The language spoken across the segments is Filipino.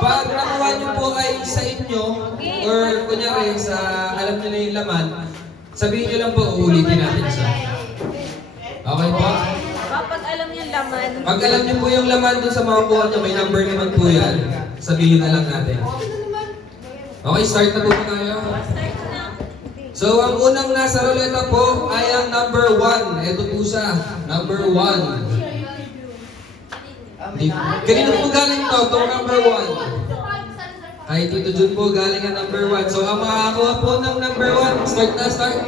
Pag nakuha nyo po ay sa inyo, or kunyari sa alam nyo na yung laman, sabihin nyo lang po, uulitin natin siya. Okay po? Kapag alam yung laman. Pag alam nyo po yung laman dun sa mga kuha nyo, may number naman po yan. Sabihin na lang natin. Okay, start na po ba tayo? Start na. So, ang unang nasa ruleta po ay ang number 1. Ito po siya, number 1. Kanino po galing to? Itong number 1. Ay, Tito Jun po galing ang number 1. So, ang makakakuha po ng number 1, start na, start.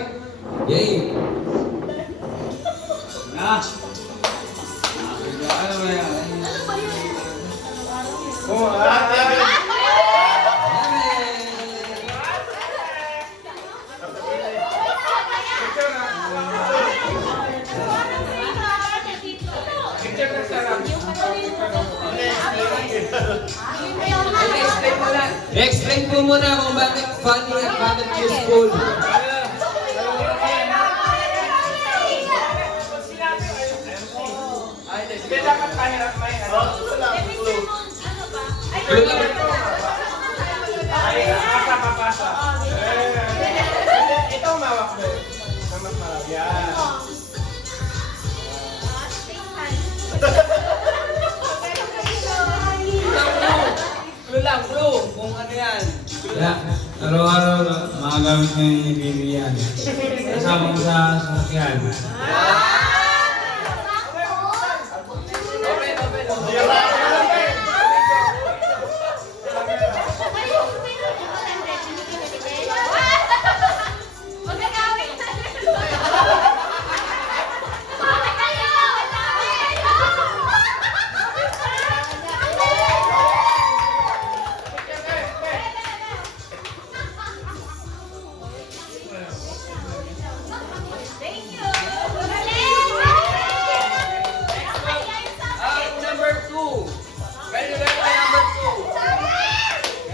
Yay! Ano ba yan? Explain po muna kung bakit funny at bakit useful. Dapat mahirap may ano. Clue lang. Ay, mapasa. Ito umawak mo. Mas marami. Yan. Clue lang, clue. Kung ano yan. Yeah. Araw-araw magagamit mo yung baby yan. Kasama mo sa sasakyan. Number 2. Ready na tayo, number 2.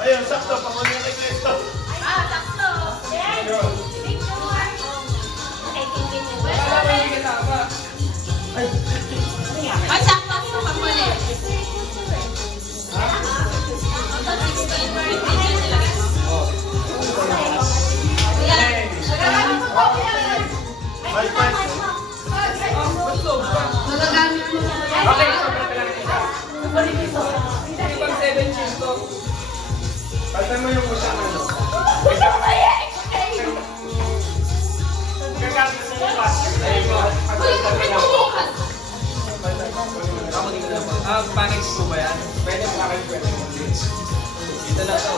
Ayun, sakto. Pamuli na kay Cristo. Sakto. Yes. Wala ba yung kasama? Ay, sakto sa pagmali. Magagamit mo na yan. Okay, sobrang lang isa. Hindi pang 7 cheese to. Palitan mo yung usang ano. Gagamit mo yung pas. Ayun mo. Pagkalitan mo lang. Ako din ko lang po. Panics po ba yan? Pwede mo akin pwede mo. Dito na to.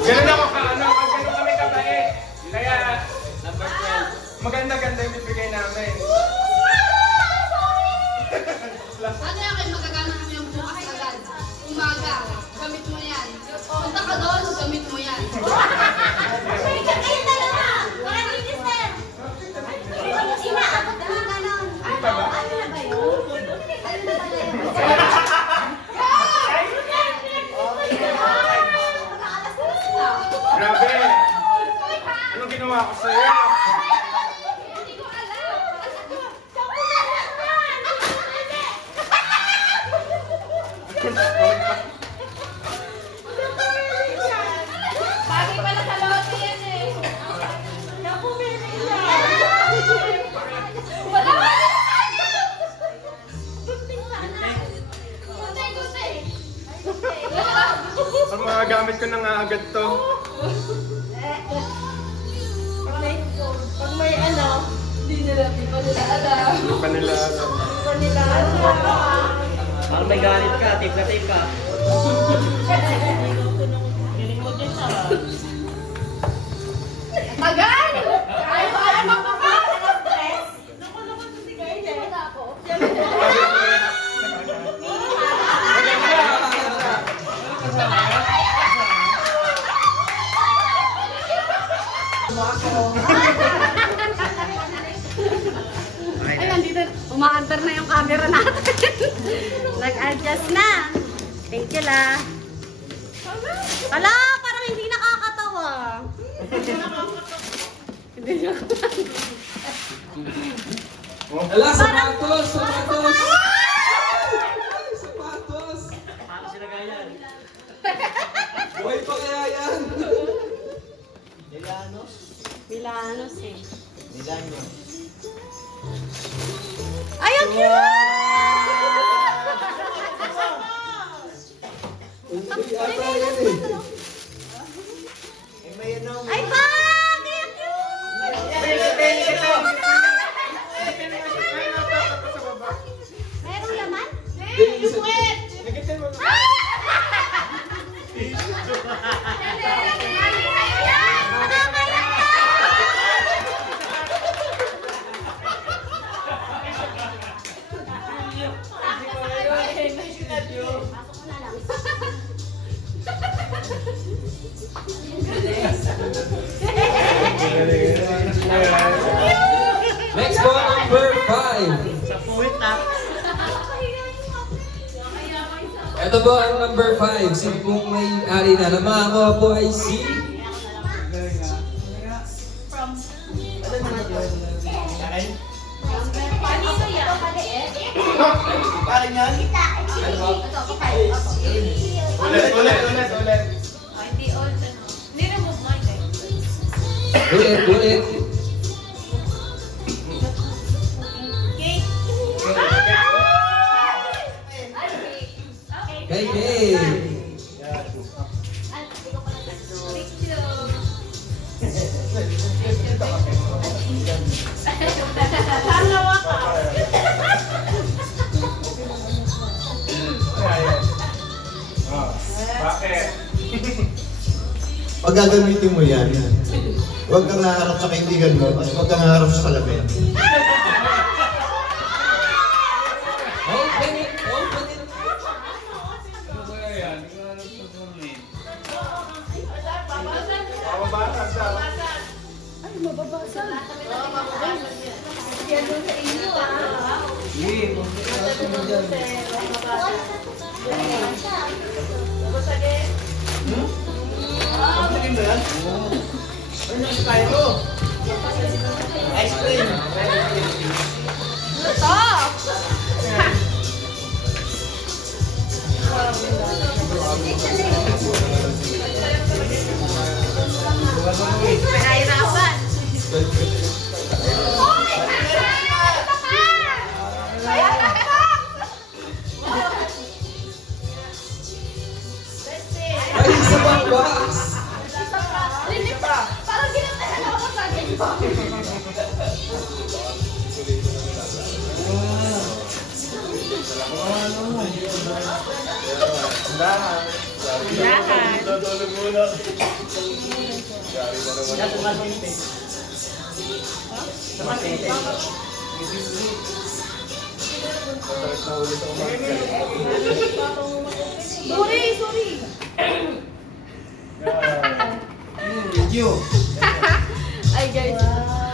Ganun ako ka ano. Pag ganun kami kabait. Kaya, number 12. Maganda-ganda yung bibigay namin. Ano yan kayo magagamit mo yung bukas agad? Umaga, gamit mo yan. Punta ka doon, gamit mo yan. Grabe! Anong ginawa ko sa'yo? Bagay pala sa lote yan eh. Naku, wala ka Ang mga gamit ko na nga agad to. Pag may ano, hindi nila alam. Hindi pa nila alam. Hindi pa nila alam. Parang may galit ka, tape na tape ka. Tagal! Ay, para magpapakain ng stress. Naku, si Guy eh. mo ako. Ayan, dito, umaantar na yung camera natin. Nag-adjust na. Thank you, la. Ala, parang hindi nakakatawa. Hindi niya Ala, sapatos! Sapatos! Ay, sapatos! Paano sila ganyan? Buhay pa kaya yan? Milanos eh. Milano. Ay, ang cute! Hindi ata yan eh. Ay, bakit? Ang cute! Merong laman? Yung Wait! Next po, number 5. Sa puwit ah. Ito po ang number 5. Si pong may-ari na. Namakuha po ay si... Parang yan? Ulit. Ulit. Kay. Bakit? Pag gagamitin mo yan, huwag kang haharap sa kaibigan mo at huwag kang haharap sa salamin. Open it. Open it. Ano kaya yan? Hindi ko alam sa sulit. Mababasag sa... Sige, pagkakasin mo dyan. Pagkakin mo yan? Ano yung kaya mo? Ice cream. Nahirapan. Ay, isa pang box. Parang ginagawa ako sa akin. Yan, tumasinte. Tumasinte. Sorry. Ay, guys.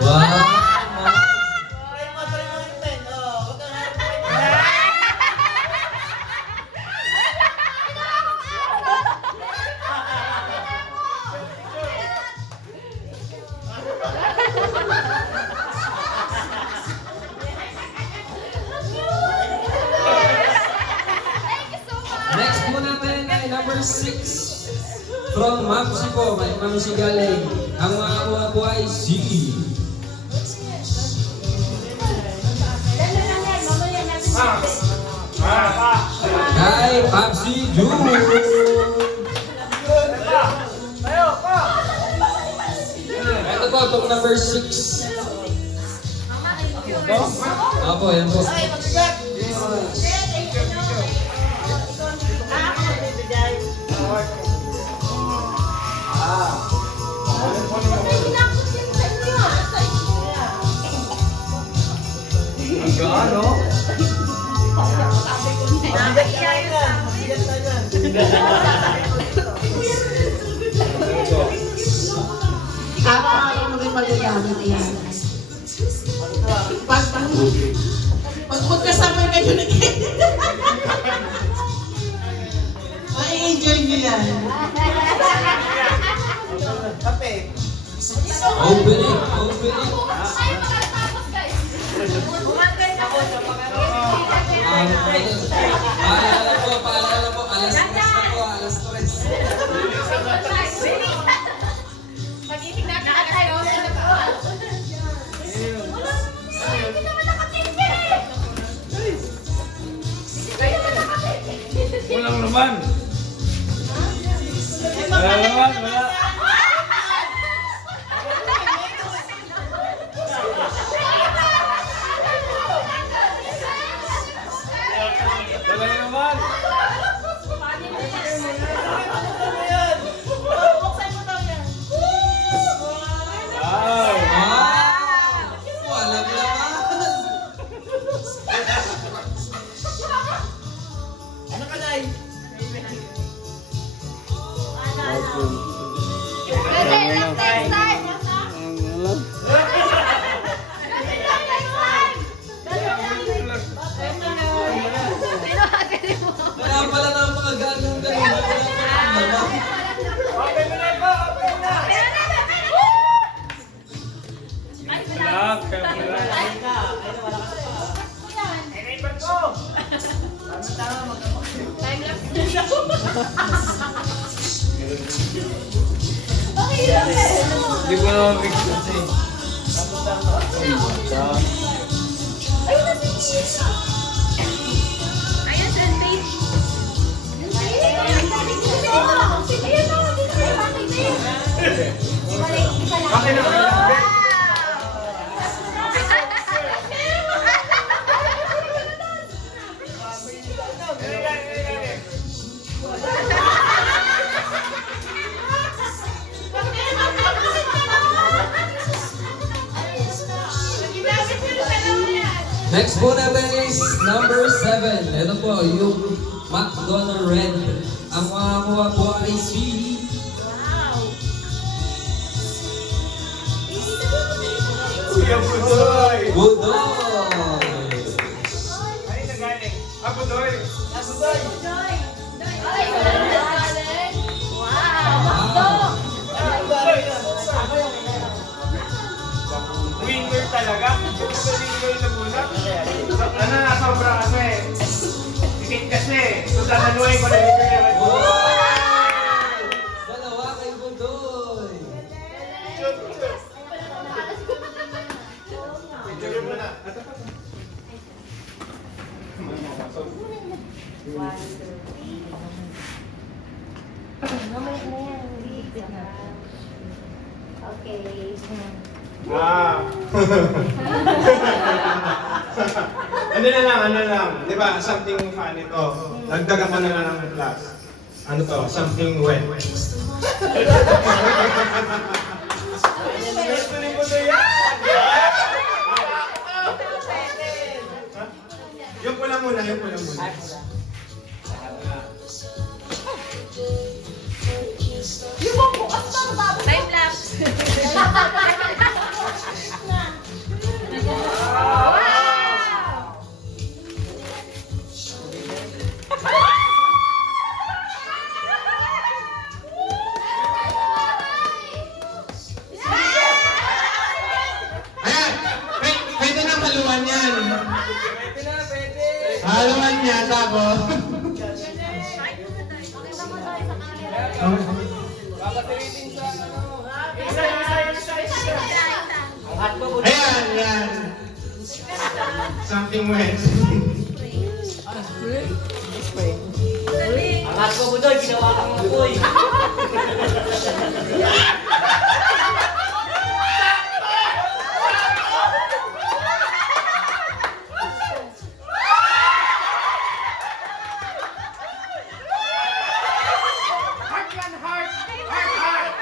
Wow. Try mo yung pen. Oh, huwag kang harap sa kaibigan. Next po natin ay number 6. From Mamsi po. May Mamsi galing. Ang makakuha po ay si... Kay Papsi June. Ito po, itong number 6. Opo, yan po. Ay, magbigat! Ang gaan, no? Mabigat na yan. Mabigat na yan. Araw-araw magagamit yan. Pag magkasama kayo na ma-enjoy nyo yan. Kape. Open it, open it. Ay, pagkatapos guys. Paalala po, alas 3 na po, alas 3. Pag-ibig natin at tayo. Hindi naman nakatingin eh. Walang laman. Wala laman, wala. Wala laman. Wow. Walang laman. Ano ka, Nay? Pwede lang next time. Pwede lang next time. Sino agad mo? Kaya pala napakagaan ng ganun. Wala pa ng laman. Open mo na po, open mo na. Wala, wala. Ay, neighbor ko. Time lapse na siya. Okay lang eh. Hindi ko naman fix kasi. Ayun, Sunday. Ayun na, dito kayo makinig. Okay na. Next po natin is number 7. Ito po, yung McDonald's Red. Ang makakuha po ay si... Kuya Budoy. Budoy! Ay, nagaling. Ako, Doy. Ay, galing. Wow! Winner talaga. Winner na muna. Ano na, sobra kasi. Tikit kasi. So, dalanuhin ko na winner naman. Wow! Dalawa kay Budoy! Picture mo na. Okay. Ah. Ano lang. Di ba, something funny to. Dagdagan ko na lang ng class. Ano to? Something wet. Yung pula muna. Time lapse. Ayan! Pwede na maluwan yan. Haluan niya, tako. Ayan, yan. Something wet. Ang hot ko, Budoy, ginawa kang apoy. Heart yan, heart! Heart!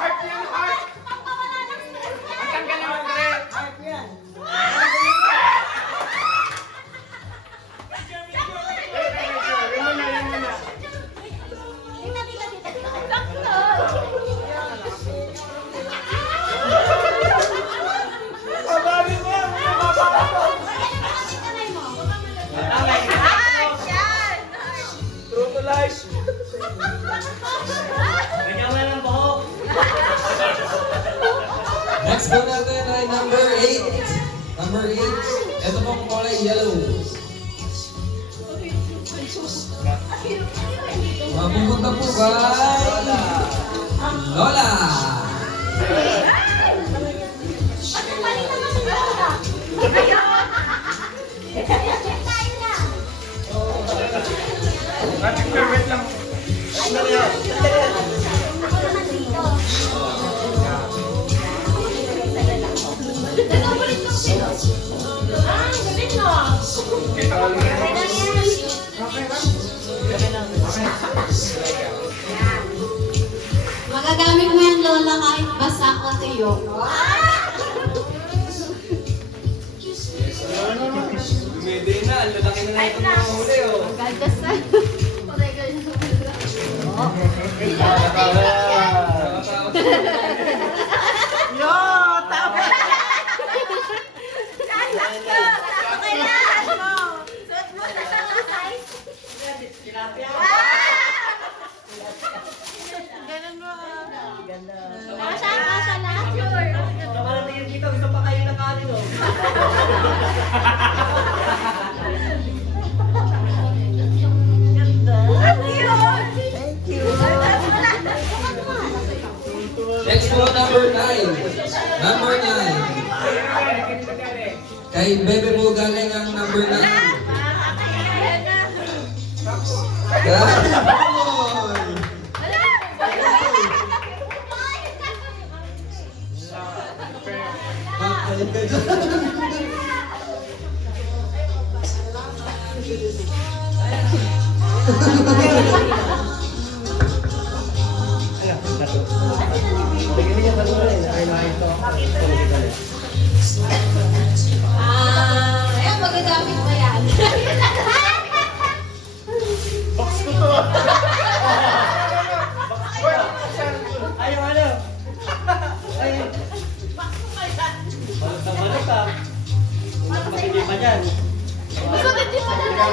Heart yan, heart! Ang tanggal naman, Dre. Heart yan. seconds. Ito pong kulay yellow. Mapupunta po kay Lola. Ate Claire, wait lang. Sandali yan. Sandali yan. Kita ko na. Magagamit mo yan, Lola, kahit basa o tuyo. Dumede na, ang lalaki na natin mga huli oh. Galdasal. Patay ka na sa Yo, tama. Kailangan mo. Suot mo sa tamang size. Ganun mo. Kasha lahat yun. Nakarating dito, gusto pa kayo na kanin oh. Ano yun? Thank you. Next po, number 9. Number 9. Kay Bebe po galing ang number 9. Ayan, magagamit mo yan. Box ko to. Ayaw, ano? Ayaw. Balot ka. Makikita pa dyan. Bakit di pa natin?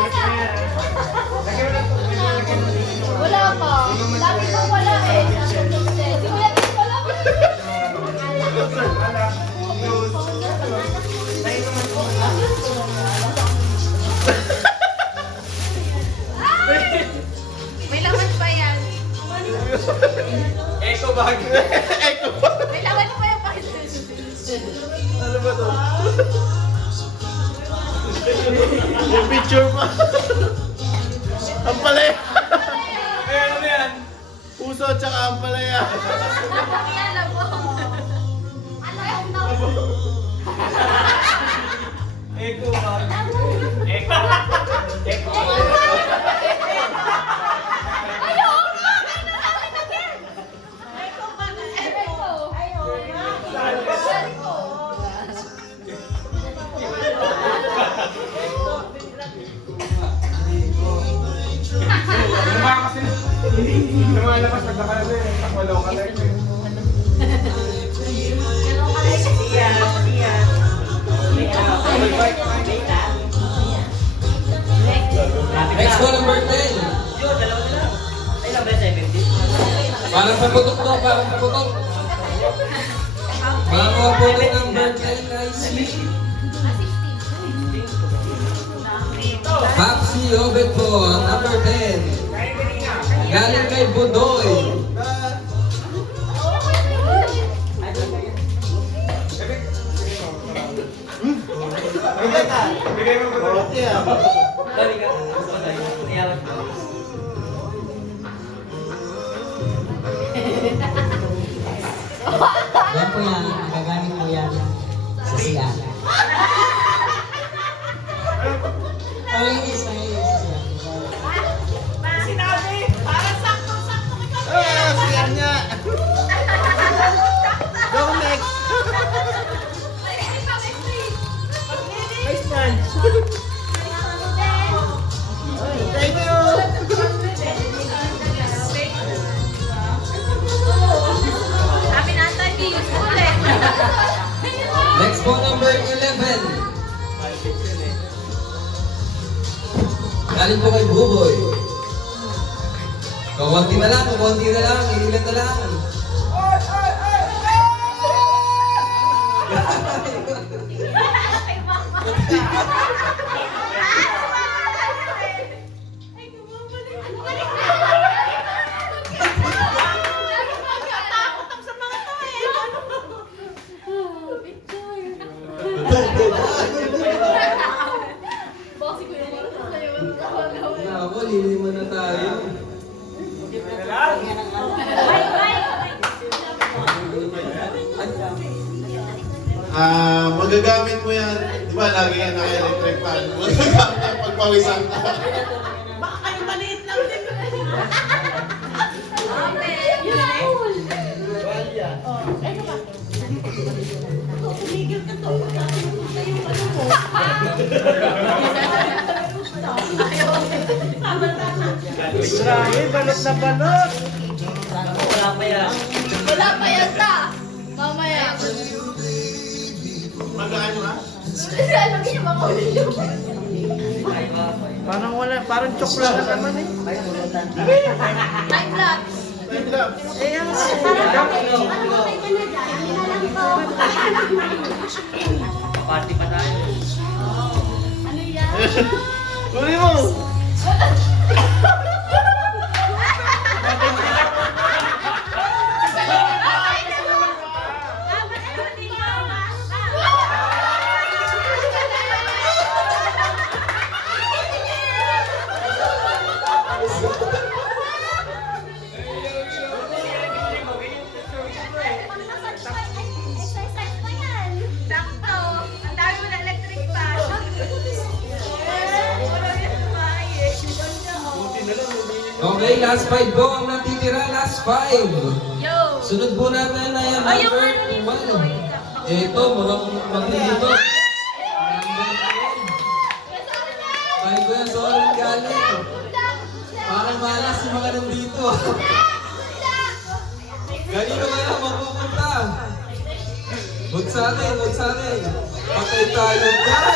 Wala pa. Lagi pa wala eh. Di mo yan wala pa. May laman pa yan. Eco bag. May laman pa yan. Ano ba to? Yung picture pa. Ang palaya. Eh, ano yan? Puso at saka ang palaya. Alam mo. Eco bag. Eco. Eco. Lumalabas pag nakalala eh. Takwalaw ka lang eh. Next po, number 10. Parang paputok to, parang paputok. Mga po ng number 10 ay si Papsi Obet po, ang number 10. Galing kay Budoy. Bigay mo ko to. Dali ka. Iyawan ko. Yan po yan, nagagamit po yan sa siya. Malinis sa siya. Sinabi, parang sakto-sakto ka. Ah, siya niya. Go next. Nice man. Thank you. Sabi na ata, hindi useful eh. Next po, number 11. Galing po kay Buboy. Kawanti na lang, ilan na lang. electric fan. Magagamit ang pagpawisan ka. Baka kayo maliit lang din. Oh, ano ba? Tumigil ka to. Yung ano mo. Grabe, balot na balot. Wala pa yata. Mamaya. Magkain mo na? Ano ganyan mga ulo? Parang wala, parang chokla na naman eh. Time lapse. Time lapse. Eh, yan. Ano yan? Uli mo. Sakto. Ang dami mo na electric fan. Okay, last 5 po ang natitira. Last 5. Yo. Sunod po natin ay ang Ay, yung number ano 1. Ito, mga maglilito. Ay ko yan, sorry galing. Parang malas yung mga nandito. Kanino kaya mapupunta? Huwag sa akin, huwag sa akin. Patay tayo dyan.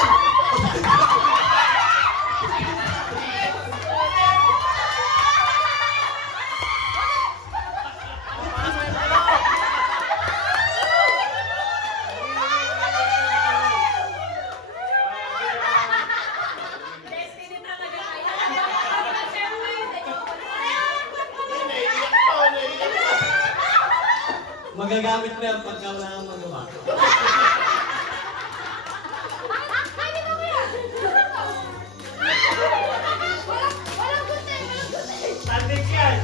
Magagamit mo yan pagka wala kang magawa.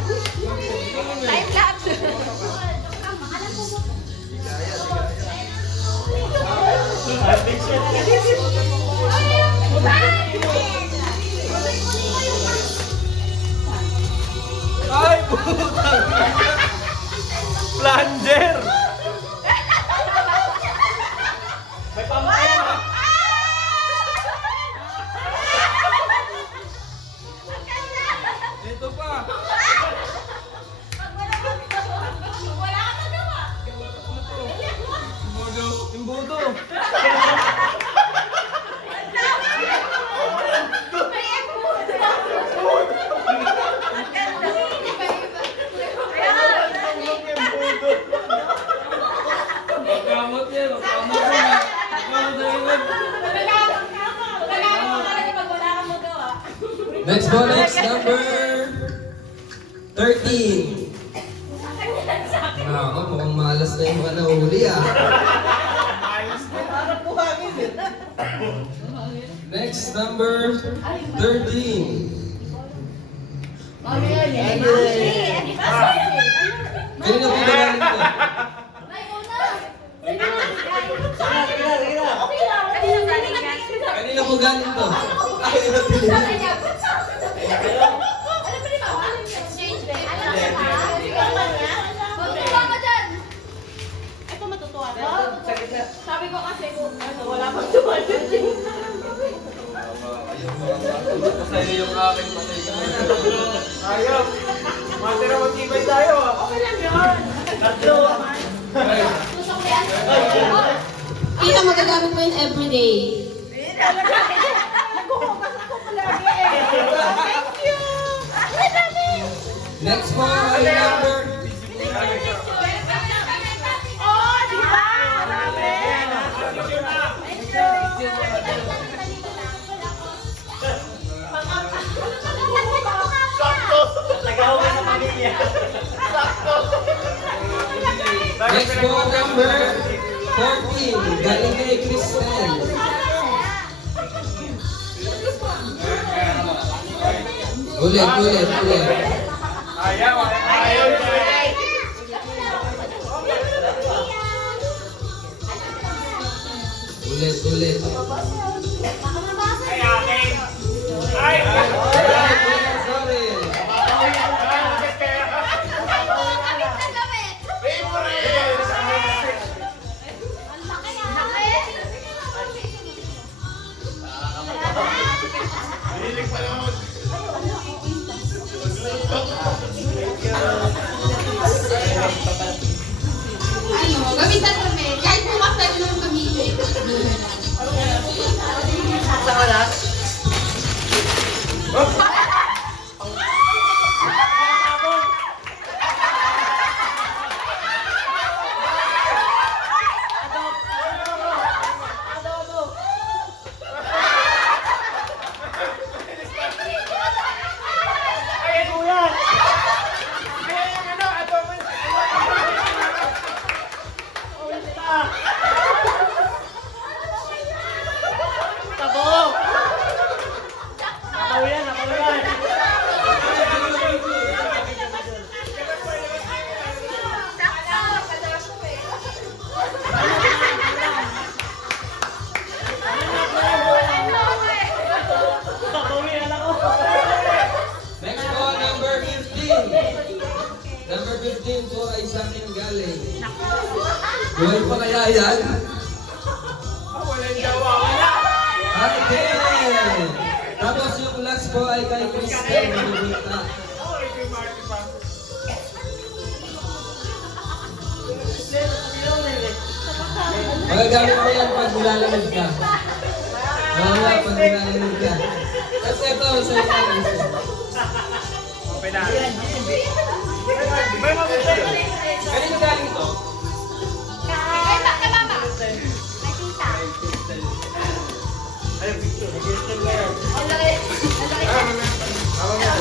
Time lapse. Ay, putang! Plunger! May pamain! Ito pa! Imbudo! Kamot yan! Kamot yan! Kamot yan! Next po, next number 13. Ako, mukhang malas na yung mga nahuli ah. Next number 13. Kanina po galing to? Kanina po galing to? Ay, Ito matutuwa ka? Sabi ko kasi kung ano, wala pang tumalit. Pasaya yung aking pasaya. Ayaw! Matira mag-ibay tayo ah! Okay lang yun. Tatlo. Tita, magagamit mo yun everyday. Nagkukupas ako palagi eh. Thank you. next po ay number Oh, di ba? Marami. Sakto. Nagawa sa pamilya. Sakto. Next po number 14. Galing kay Cristel. Ulit. Ayaw! Ayaw! Ulit. Mahilig pa naman. Ano, gamitan kami. Kahit bukas tayo naman gamitin. Sa wala? Ayan mo yan! Ayan yung ano, adobo. Tabo! Nabaw yan, nabaw yan. Nabaw yan ako. Next po, number 15. Number 15 po ay sa akin galing. Buhay pa kaya yan? Walang jawa, wala! Okay! Tapos yung last po ay kay Kristen Manubita. Ako, ito yung Marty pa. Magagamit mo yan pag nilalamig ka. Oo nga, pag nilalamig ka. Tapos ito, sa isang Open na. May mabutay. Kanino galing to? Kay mama. Kay tita. Ay, picture. Nag-install na yan. Ang laki. Ang laki.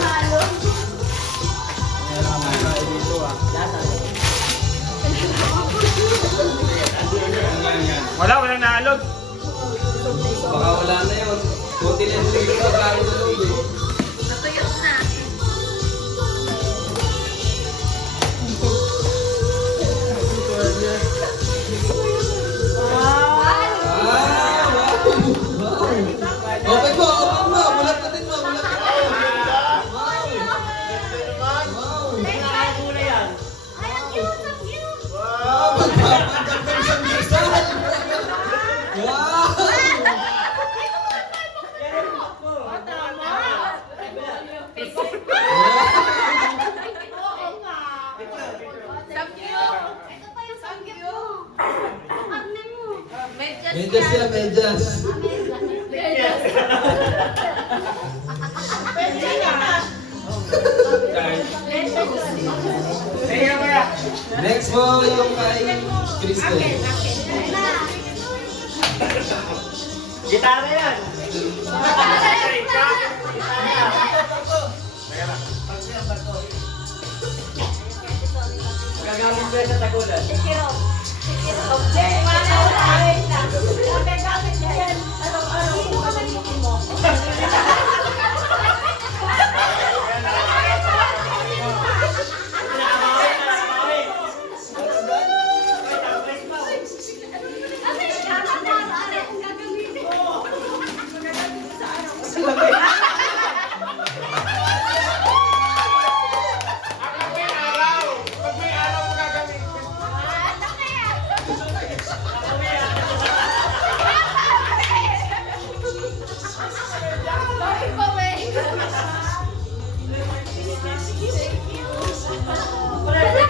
Halo. Walang naalog. Baka wala na yun. Buti na yung dito, galing na loob eh. Natuyot na. Ah, wow! Wow! Open mo! Mulat natin mo! Mulat natin mo! Wow! Wow! Nakakula yan. Ay, ang cute. Ang cute. Wow! Magpapanggap ka sa misal! Wow! Oo nga. Ang cute. Ito pa yung ang cute. Ang acne mo. Medyas Medyas yan. sila, medyas. Medyas. Sige, kuya. Next po yung kay Kristen. Gitara yan. Gagamit ko yan sa tagulan. Sikiro. Sikiro. Wait lang. Gagamit mo yan. Araw-araw. Sino ka manitin mo? Nakabawi, nakabawi. Ate, ate, gagamitin mo. Pag may araw. Pag may araw mo gagamitin. Ano kaya? Bakit ba, wey? Wala